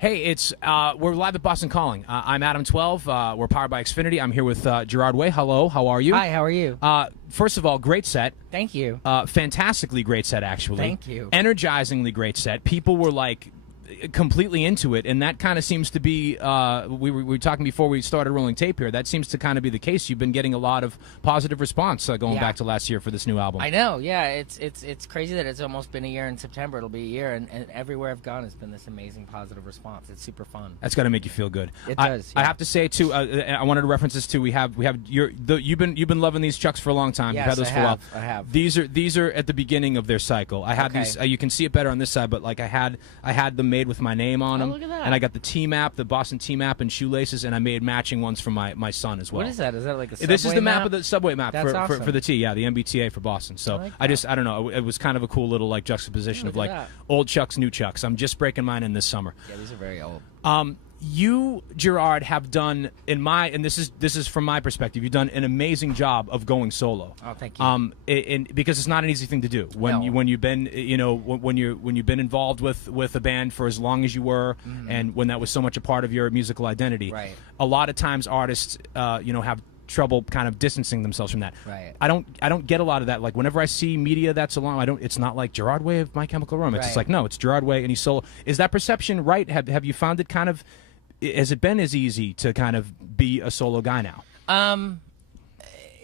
Hey, it's we're live at Boston Calling. I'm Adam 12. We're powered by Xfinity. I'm here with Gerard Way. Hello, how are you? Hi, how are you? First of all, great set. Thank you. Fantastically great set, actually. Thank you. Energizingly great set. People were like completely into it, and that kind of seems to be. We were talking before we started rolling tape here. That seems to kind of be the case. You've been getting a lot of positive response going back to last year for this new album. I know. Yeah, it's crazy that it's almost been a year in September. It'll be a year, and everywhere I've gone has been this amazing positive response. It's super fun. That's got to make you feel good. It does. I have to say too. I wanted to reference this too. You've been loving these Chucks for a long time. Yes, You've had those for a while. I have. These are at the beginning of their cycle. I had these. You can see it better on this side, but like I had them made with my name on them. Look at that. And I got the T-map, the Boston T-map, and shoelaces, and I made matching ones for my son as well. What is that? Is that like a subway This is the map map of the subway map That's for the T, yeah, the MBTA for Boston. So I don't know. It was kind of a cool little like juxtaposition of like old Chucks, new Chucks. I'm just breaking mine in this summer. Yeah, these are very old. You, Gerard, have done and this is from my perspective. You've done an amazing job of going solo. Oh, thank you. Because it's not an easy thing to do when you've been when you've been involved with a band for as long as you were, and when that was so much a part of your musical identity. Right. A lot of times artists have trouble kind of distancing themselves from that. Right. I don't get a lot of that. Like whenever I see media that's along, it's not like Gerard Way of My Chemical Romance. It's like, no, it's Gerard Way and he's solo. Is that perception right? Have you found it kind of, has it been as easy to kind of be a solo guy now?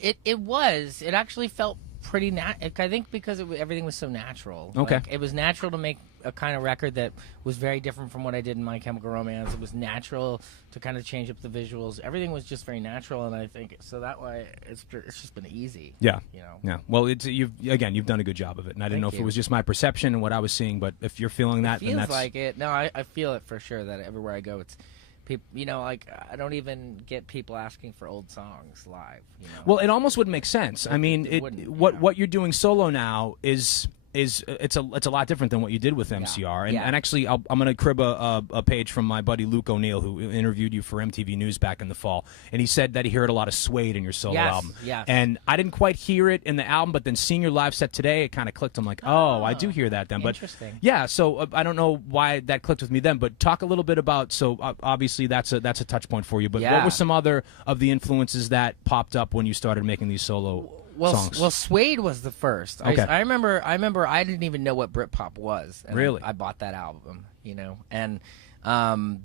It was. It actually felt pretty I think because everything was so natural. Okay. Like, it was natural to make a kind of record that was very different from what I did in My Chemical Romance. It was natural to kind of change up the visuals. Everything was just very natural, and I think so that way it's just been easy. Yeah. Yeah. Well, you've done a good job of it, and I didn't know if it was just my perception and what I was seeing, but if you're feeling that, then that's feels like it. No, I feel it for sure. That everywhere I go, it's people. Like I don't even get people asking for old songs live. Well, it almost wouldn't make sense. I mean, what you're doing solo now is it's a lot different than what you did with MCR. And actually, I'm going to crib a page from my buddy Luke O'Neill, who interviewed you for MTV News back in the fall, and he said that he heard a lot of Suede in your solo album. Yes. And I didn't quite hear it in the album, but then seeing your live set today, it kind of clicked. I'm like, oh, I do hear that then. Interesting. But yeah, so I don't know why that clicked with me then, but talk a little bit about. So obviously that's a touch point for you. But what were some other of the influences that popped up when you started making these solo songs? Well, Suede was the first. Okay. I remember I didn't even know what Britpop was. And really? I bought that album, and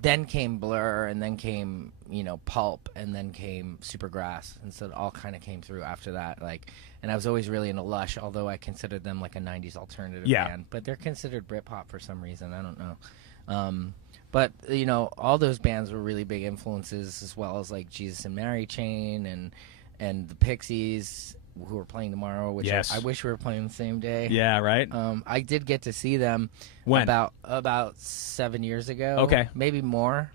then came Blur, and then came Pulp, and then came Supergrass, and so it all kind of came through after that. And I was always really into Lush, although I considered them like a '90s alternative band, but they're considered Britpop for some reason. I don't know. But all those bands were really big influences, as well as like Jesus and Mary Chain and the Pixies, who are playing tomorrow, which I wish we were playing the same day. Yeah, right. I did get to see them when about 7 years ago. Okay, maybe more.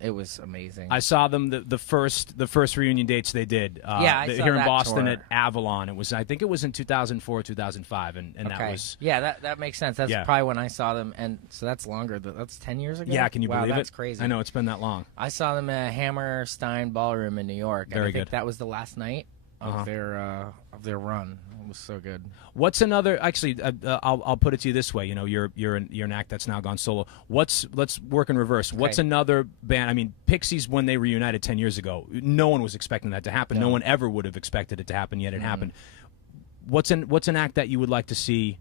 It was amazing. I saw them the first reunion dates they did. I saw here in that Boston tour at Avalon. I think it was in 2004, 2005, and that was that makes sense. That's probably when I saw them, and so that's longer. That's 10 years ago. Yeah, can you believe it? That's crazy. I know it's been that long. I saw them at Hammerstein Ballroom in New York. Very and I think good. That was the last night of their run. It was so good. What's another? Actually, I'll put it to you this way. You're an act that's now gone solo. Let's work in reverse. Okay. What's another band? I mean, Pixies, when they reunited 10 years ago, no one was expecting that to happen. No one ever would have expected it to happen. Yet it happened. What's an act that you would like to see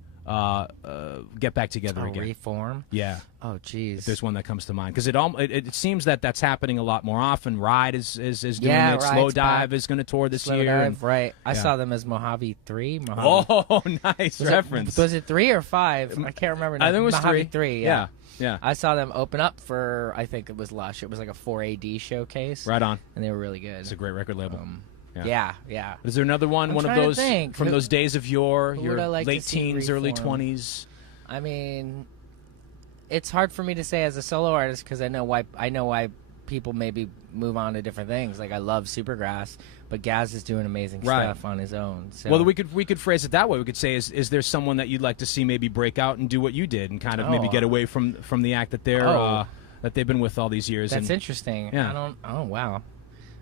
get back together again? Reform. Yeah. Oh, geez. If there's one that comes to mind, because it seems that's happening a lot more often. Ride is doing it. Ride's Slow Dive back. Is going to tour this Slow year. Dive, right. I saw them as Mojave 3. Oh, nice reference. Was it 3 or 5? I can't remember. I think it was Mojave 3. 3. Yeah. I saw them open up for, I think it was Lush. It was like a 4AD showcase. Right on. And they were really good. It's a great record label. Yeah. Is there another one of those from those days of your like late teens, early 20s? I mean, it's hard for me to say as a solo artist because I know why people maybe move on to different things. Like I love Supergrass, but Gaz is doing amazing stuff on his own. So. Well, we could phrase it that way. We could say, is there someone that you'd like to see maybe break out and do what you did and kind of maybe get away from the act that that they've been with all these years? That's interesting. Yeah. Wow.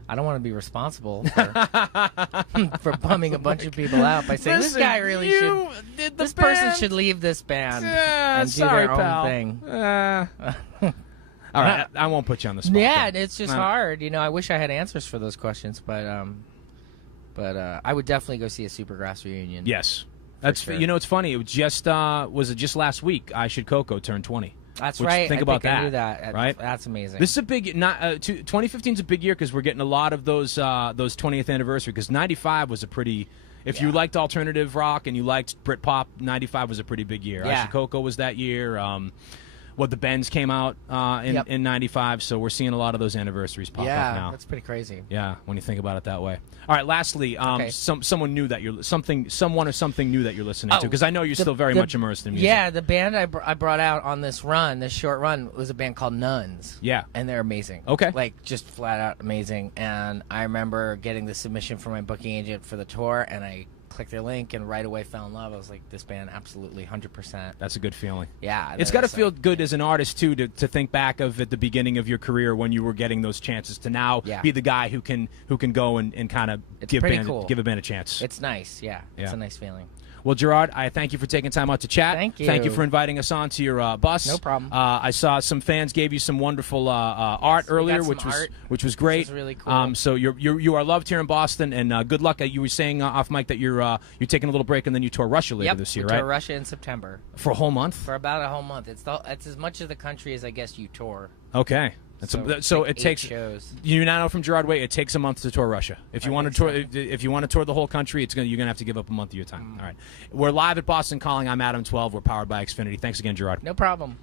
I don't want to be responsible for bumming a bunch of people out by saying this guy really should. This person should leave this band and do their own thing. All right, I won't put you on the spot. Yeah, though. it's just hard. You know, I wish I had answers for those questions, but I would definitely go see a Supergrass reunion. Yes, that's sure. You know, it's funny. It was just last week? I Should Coco turned 20. That's Which, right. Think I about think that. I knew that. Right? That's amazing. This is a big. 2015 is a big year because we're getting a lot of those 20th anniversary. Because 95 was a pretty. If you liked alternative rock and you liked Britpop, 95 was a pretty big year. Yeah. I Should Coco was that year. The Bends came out in 95, so we're seeing a lot of those anniversaries pop up now. Yeah, that's pretty crazy. Yeah, when you think about it that way. All right, lastly, someone new that you're someone or something new that you're listening to, because I know you're still very much immersed in music. Yeah, the band I brought out on this short run, was a band called Nuns. Yeah, and they're amazing. Okay, like just flat out amazing. And I remember getting the submission from my booking agent for the tour, and I clicked their link and right away fell in love. I was like, this band absolutely 100%. That's a good feeling. Yeah, it's got to feel good as an artist too to think back of at the beginning of your career when you were getting those chances to now be the guy who can go and kind of give a band a chance. It's nice. Yeah, it's a nice feeling. Well, Gerard, I thank you for taking time out to chat. Thank you. Thank you for inviting us on to your bus. No problem. I saw some fans gave you some wonderful art earlier, which was great. Which was really cool. So you are loved here in Boston, and good luck. You were saying off mic that you're taking a little break and then you tour Russia later this year, we right? tour Russia in September for a whole month. For about a whole month. It's as much of the country as I guess you tour. Okay. So like it takes shows. You now know from Gerard Way. It takes a month to tour Russia. If you want to tour, if you want to tour the whole country, you're gonna have to give up a month of your time. All right, we're live at Boston Calling. I'm Adam 12. We're powered by Xfinity. Thanks again, Gerard. No problem.